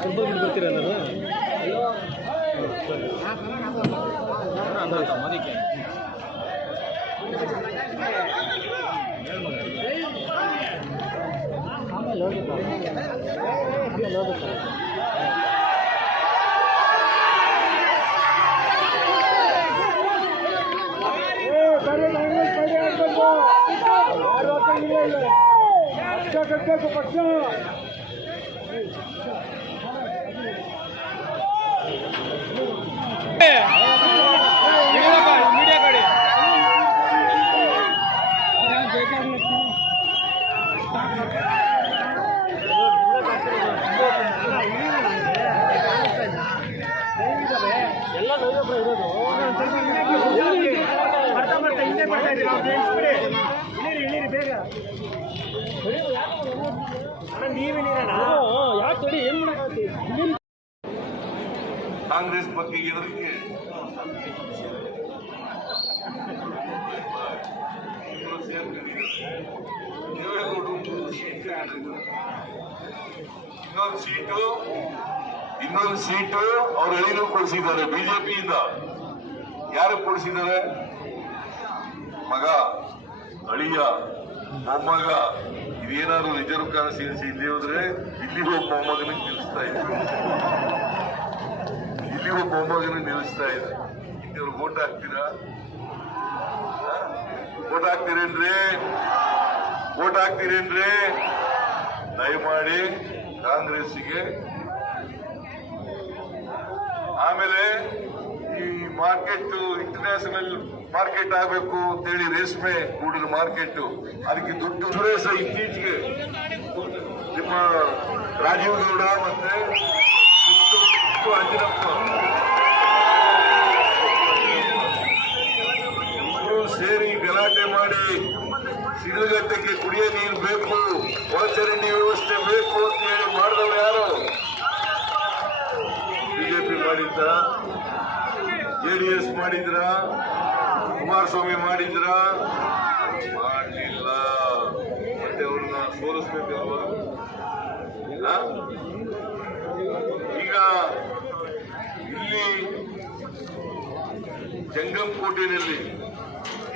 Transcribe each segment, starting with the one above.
ಸ್ವಲ್ಪ ಬಿಟ್ಟು ಬರ್ತೀರಾ ನಾನು ಎಲ್ಲ ಇರೋದು ಬರ್ತಾ ಬರ್ತಾ ಹಿಂದೆ ಬರ್ತಾ ಇದ್ದೀರಿ ಇಳಿರಿ ಇಳಿರಿ ಬೇಗ ಕಾಂಗ್ರೆಸ್ ಬಗ್ಗೆ ಇರೋದಕ್ಕೆ ಇನ್ನೊಂದು ಸೀಟು ಇನ್ನೊಂದು ಸೀಟು ಅವ್ರು ಎಳಿನೂ ಕೊಡಿಸಿದ್ದಾರೆ ಬಿಜೆಪಿಯಿಂದ. ಯಾರು ಕೊಡಿಸಿದ್ದಾರೆ? ಮಗ ಅಳಿಯ ಮೊಮ್ಮಗ ಇದೇನಾದ್ರು ರಿಸರ್ವ್ ಕಾನ್ಸ್ಟಿಟ್ಯೂನ್ಸಿ ಇಲ್ಲಿ ಹೋದ್ರೆ ಇಲ್ಲಿ ಒಬ್ಬ ಮೊಮ್ಮಗನಿಗೆ ನಿಲ್ಲಿಸ್ತಾ ಇದ್ರು. ಇಲ್ಲಿ ಒಬ್ಬ ಮೊಮ್ಮಗನ ನಿಲ್ಲಿಸ್ತಾ ಇದೆ ಅವ್ರು ಓಟ್ ಹಾಕ್ತೀರಾ? ಓಟ್ ಹಾಕ್ತೀರೇನ್ರಿ? ಓಟ್ ಹಾಕ್ತೀರೇನ್ರಿ? ದಯಮಾಡಿ ಕಾಂಗ್ರೆಸ್ಸಿಗೆ. ಆಮೇಲೆ ಈ ಮಾರ್ಕೆಟ್ ಇಂಟರ್ನ್ಯಾಷನಲ್ ಮಾರ್ಕೆಟ್ ಆಗಬೇಕು ಅಂತೇಳಿ ರೇಷ್ಮೆ ಕೂಡಿದ ಮಾರ್ಕೆಟ್. ಅದಕ್ಕೆ ದುಡ್ಡು ಸುರೇಶ ಇತ್ತೀಚೆಗೆ ನಿಮ್ಮ ರಾಜೀವ್ ಗೌಡ ಮತ್ತೆ ಅಂಜನಪ್ಪ. ಇಬ್ರು ಸೇರಿ ಗಲಾಟೆ ಮಾಡಿ ಸಿಡಿಲುಗಟ್ಟೆಗೆ ಕುಡಿಯೋ ನೀರು ಬೇಕು ಒಳಚರಂಡಿ ವ್ಯವಸ್ಥೆ ಬೇಕು ಅಂತ ಹೇಳಿ ಮಾಡಿದವರು ಯಾರು? ಬಿಜೆಪಿ ಮಾಡಿದ್ದ ಜೆಡಿಎಸ್ ಮಾಡಿದ್ರ? ಕುಮಾರಸ್ವಾಮಿ ಮಾಡಿದ್ರ? ಮಾಡಲಿಲ್ಲ. ಮತ್ತೆ ಅವ್ರನ್ನ ಸೋಲಿಸ್ಬೇಕಲ್ವ? ಈಗ ಇಲ್ಲಿ ಜಂಗಂಕೋಟಿನಲ್ಲಿ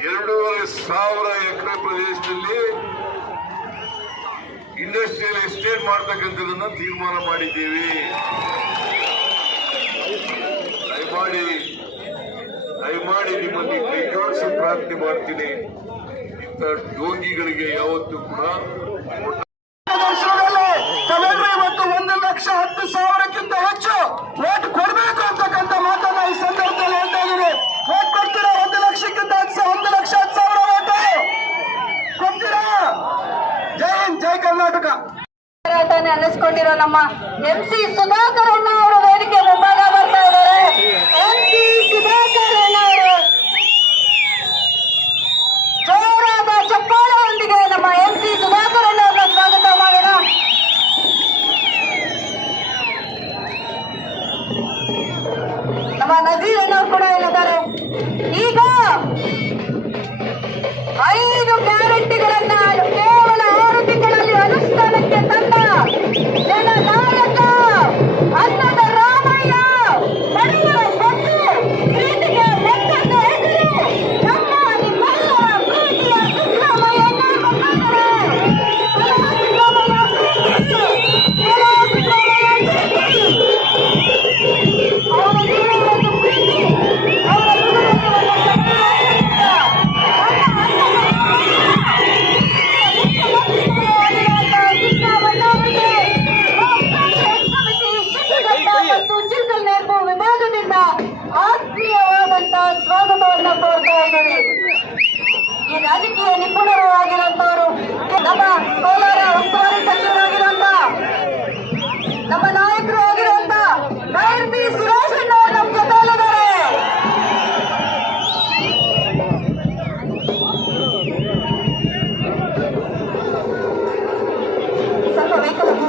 ಎರಡೂವರೆ ಸಾವಿರ ಎಕರೆ ಪ್ರದೇಶದಲ್ಲಿ ಇಂಡಸ್ಟ್ರಿಯಲ್ ಎಸ್ಟೇಟ್ ಮಾಡ್ತಕ್ಕಂಥದನ್ನ ತೀರ್ಮಾನ ಮಾಡಿದ್ದೀವಿ ದಯಮಾಡಿ ದಯಮಾಡಿ ನಿಮ್ಮಲ್ಲಿ ಕೈ ಜೋಡಿಸಿ ಪ್ರಾರ್ಥನೆ ಮಾಡ್ತೀನಿ. ಇಂಥ ಡೋಂಗಿಗಳಿಗೆ ಯಾವತ್ತು ಕೂಡ ಇವತ್ತು ಒಂದು ಲಕ್ಷ ಹತ್ತು ಸಾವಿರಕ್ಕಿಂತ ಹೆಚ್ಚು ಓಟ್ ಕೊಡಬೇಕು ಅಂತಕ್ಕಂಥ ಮಾತನ್ನ ಈ ಸಂದರ್ಭದಲ್ಲಿ ಹೇಳ್ತಾ ಇದ್ದೀನಿ. ಓಟ್ ಕೊಡ್ತೀರಾ ಒಂದು ಲಕ್ಷಕ್ಕಿಂತ ಹತ್ತು ಸಾವಿರ- ಒಂದು ಲಕ್ಷ ಹತ್ತು ಸಾವಿರ ಓಟ್ ಕೊಡ್ತೀರಾ? ಜೈ ಹಿಂದ್ ಜೈ ಕರ್ನಾಟಕ. ಅನ್ನಿಸ್ಕೊಂಡಿರೋ ನಮ್ಮ M C Sudhakar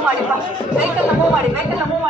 vehicle move ಮಾಡಿಪ್ಪ vehicle move ಮಾಡಿ ವೆಹಿಕಲ್ ಮೂವ್ ಮಾಡಿ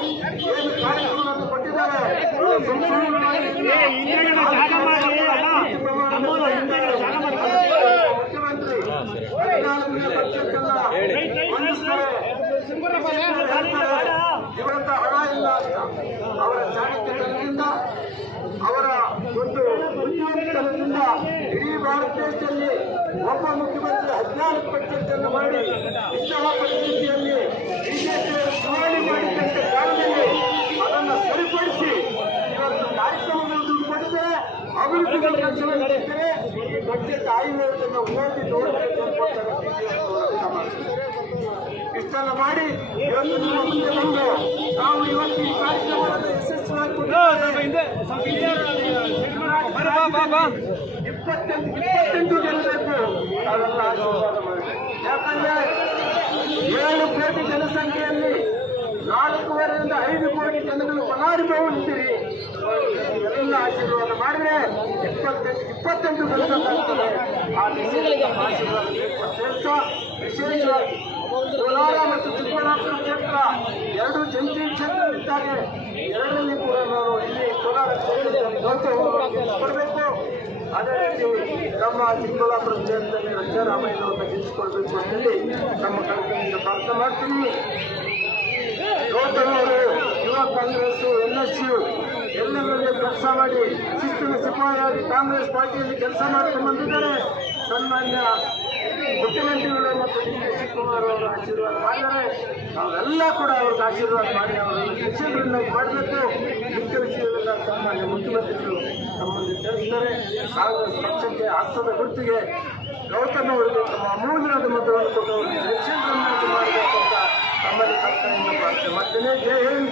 ಇವತ್ತ ಹಣ ಇಲ್ಲ ಅವರ ಚಾಣಕ್ಯತನದಿಂದ ಅವರ ಒಂದು ಬುದ್ಧಿವಂತನದಿಂದ ಇಡೀ ಭಾರತ ದೇಶದಲ್ಲಿ ಒಬ್ಬ ಮುಖ್ಯಮಂತ್ರಿ ಹದಿನಾಲ್ಕು ಅನ್ನು ಮಾಡಿ ಇಂತಹ ಪರಿಸ್ಥಿತಿಯಲ್ಲಿ ಮಾಡ್ತಾರೆ ಇಷ್ಟೆಲ್ಲ ಮಾಡಿ ನಾವು ಇವತ್ತು ಈ ಇಪ್ಪತ್ತೆಂಟು ಮಾಡಿ ಯಾಕಂದ್ರೆ ಏಳು ಕೋಟಿ ಜನಸಂಖ್ಯೆಯಲ್ಲಿ ನಾಲ್ಕೂವರೆಯಿಂದ ಐದು ಕೋಟಿ ಜನಗಳು ಫಲಾನುಭವಿಸ್ತೀರಿ ಎಲ್ಲ ಆಶೀರ್ವಾದ ಮಾಡಿದ್ರೆ ಇಪ್ಪತ್ತೆಂಟು ಇಪ್ಪತ್ತೆಂಟು ಗೆಲ್ಲಬೇಕಾಗ್ತದೆ ಆ ದಿಶೆಯಲ್ಲಿ ನಮ್ಮ ಆಶೀರ್ವಾದ ವಿಶೇಷವಾಗಿ ಕೋಲಾರ ಮತ್ತು ಚಿಕ್ಕಬಳ್ಳಾಪುರ ಕ್ಷೇತ್ರ. ಎರಡು ಜಂಟಿ ಇದ್ದಾರೆ ಎರಡರಲ್ಲಿ ಕೂಡ ನಾವು ಇಲ್ಲಿ ಕೋಲಾರ ಕ್ಷೇತ್ರದಲ್ಲಿ ಕೊಡಬೇಕು. ಅದೇ ರೀತಿ ನಮ್ಮ ಚಿಕ್ಕಬಳ್ಳಾಪುರ ಕ್ಷೇತ್ರದಲ್ಲಿ ರಜಾರಾಮಯ್ಯನವ್ರನ್ನ ಗೆಲ್ಲಿಸಿಕೊಳ್ಬೇಕು ಅಂತೇಳಿ ನಮ್ಮ ಕಾರ್ಯಕ್ರಮದಿಂದ ಪ್ರಾರ್ಥನೆ ಮಾಡ್ತೀನಿ. ಕಾಂಗ್ರೆಸ್ ಎನ್ ಎಸ್ ಯು ಎಲ್ಲರಲ್ಲಿ ಕೆಲಸ ಮಾಡಿ ಶಿಸ್ತಿನ ಸಿಪಾಯಿಯಾಗಿ ಕಾಂಗ್ರೆಸ್ ಪಾರ್ಟಿಯಲ್ಲಿ ಕೆಲಸ ಮಾಡ್ಕೊಂಡು ಬಂದಿದ್ದಾರೆ. ಸನ್ಮಾನ್ಯ ಮುಖ್ಯಮಂತ್ರಿಗಳು ಮತ್ತು ಡಿ ಕೆ ಶಿವಕುಮಾರ್ ಅವರು ಆಶೀರ್ವಾದ ಮಾಡಿದ್ದಾರೆ ನಾವೆಲ್ಲ ಕೂಡ ಅವ್ರಿಗೆ ಆಶೀರ್ವಾದ ಮಾಡಿ ಅವರನ್ನು ಶಿಕ್ಷಕರನ್ನಾಗಿ ಮಾಡಬೇಕು ಮುಖ್ಯ ವಿಷಯವೆಲ್ಲ ಸನ್ಮಾನ್ಯ ಮುಖ್ಯಮಂತ್ರಿಗಳು ನಮ್ಮಲ್ಲಿ ತಿಳಿಸಿದ್ದಾರೆ ಕಾಂಗ್ರೆಸ್ ಪಕ್ಷಕ್ಕೆ ಹಸ್ತದ ಗುರುತಿಗೆ ಗೌತಮ್ ಅವರಿಗೆ ತಮ್ಮ ಅಮೂಲ್ಯವಾದ ಮತವನ್ನು ಕೊಟ್ಟು ಅವರಿಗೆ ಶಿಕ್ಷಕರನ್ನಾಗಿ ಮಾಡಬೇಕು ಅಂತ ತಮ್ಮಲ್ಲಿ ಕರ್ತವ್ಯವನ್ನು ಪ್ರಾರ್ಥನೆ ಮಾಡ್ತೇನೆ. ಜೈ ಹಿಂದ್.